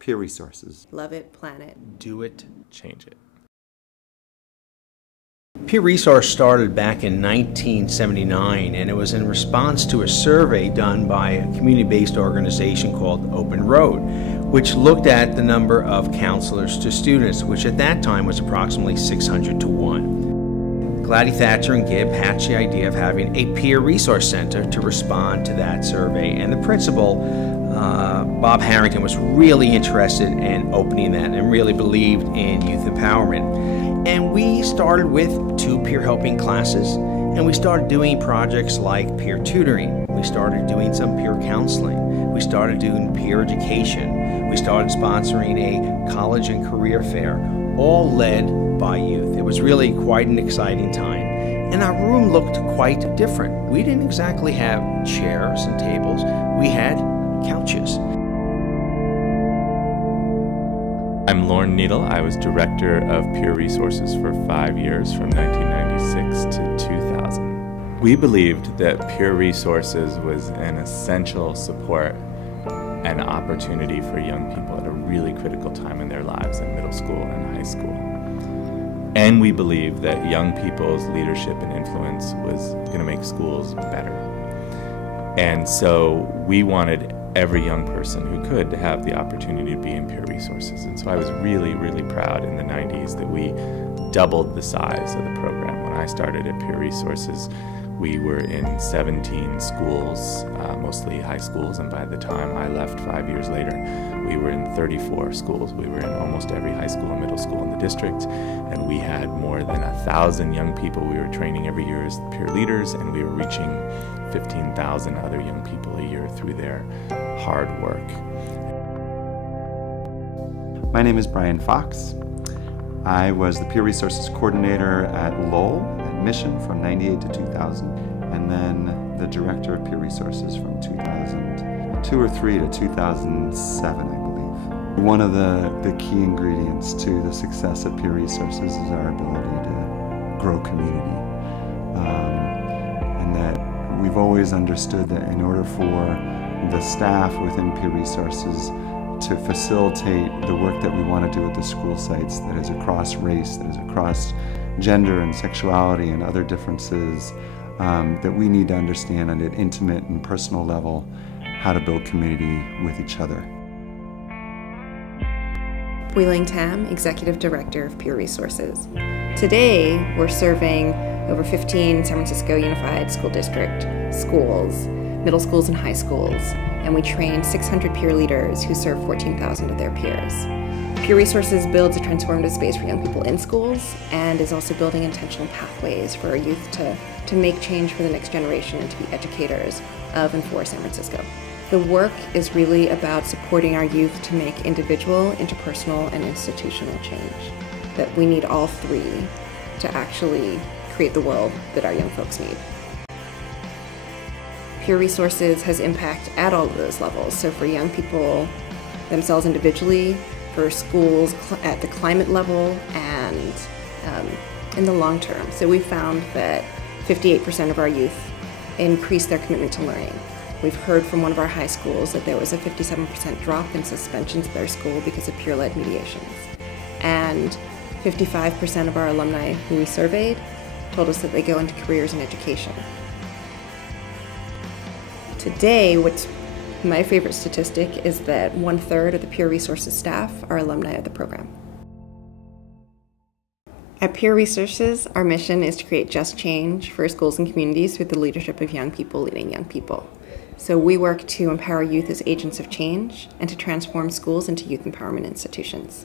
Peer resources. Love it, plan it. Do it, change it. Peer Resource started back in 1979, and it was in response to a survey done by a community-based organization called Open Road, which looked at the number of counselors to students, which at that time was approximately 600 to 1. Gladys Thatcher and Gibb hatched the idea of having a peer resource center to respond to that survey, and the principal, Bob Harrington, was really interested in opening that and really believed in youth empowerment. And we started with 2 peer helping classes, and we started doing projects like peer tutoring. We started doing some peer counseling. We started doing peer education. We started sponsoring a college and career fair, all led by youth. It was really quite an exciting time. And our room looked quite different. We didn't exactly have chairs and tables. We had couches. I'm Lorne Needle. I was Director of Peer Resources for 5 years from 1996 to 2000. We believed that Peer Resources was an essential support and opportunity for young people at a really critical time in their lives in middle school and high school. And we believed that young people's leadership and influence was going to make schools better. And so we wanted every young person who could to have the opportunity to be in Peer Resources. And so I was really, really proud in the 90s that we doubled the size of the program. When I started at Peer Resources, we were in 17 schools, mostly high schools, and by the time I left 5 years later, we were in 34 schools. We were in almost every high school and middle school in the district, and we had more than 1,000 young people we were training every year as peer leaders, and we were reaching 15,000 other young people a year through their hard work. My name is Brian Fox. I was the Peer Resources Coordinator at Lowell at Mission from 98 to 2000, and then the Director of Peer Resources from 2002 or 3 to 2007, I believe. One of the key ingredients to the success of Peer Resources is our ability to grow community. And that we've always understood that in order for the staff within Peer Resources to facilitate the work that we want to do at the school sites that is across race, that is across gender and sexuality and other differences, that we need to understand at an intimate and personal level how to build community with each other. Ling Tam, Executive Director of Peer Resources. Today, we're serving over 15 San Francisco Unified School District schools, middle schools and high schools, and we train 600 peer leaders who serve 14,000 of their peers. Peer Resources builds a transformative space for young people in schools and is also building intentional pathways for our youth to make change for the next generation and to be educators of and for San Francisco. The work is really about supporting our youth to make individual, interpersonal, and institutional change. That we need all three to actually create the world that our young folks need. Peer Resources has impact at all of those levels. So for young people themselves individually, for schools at the climate level, and in the long term. So we found that 58% of our youth increased their commitment to learning. We've heard from one of our high schools that there was a 57% drop in suspensions at their school because of peer-led mediations. And 55% of our alumni who we surveyed told us that they go into careers in education. Today, what's my favorite statistic is that 1/3 of the Peer Resources staff are alumni of the program. At Peer Resources, our mission is to create just change for schools and communities through the leadership of young people leading young people. So we work to empower youth as agents of change and to transform schools into youth empowerment institutions.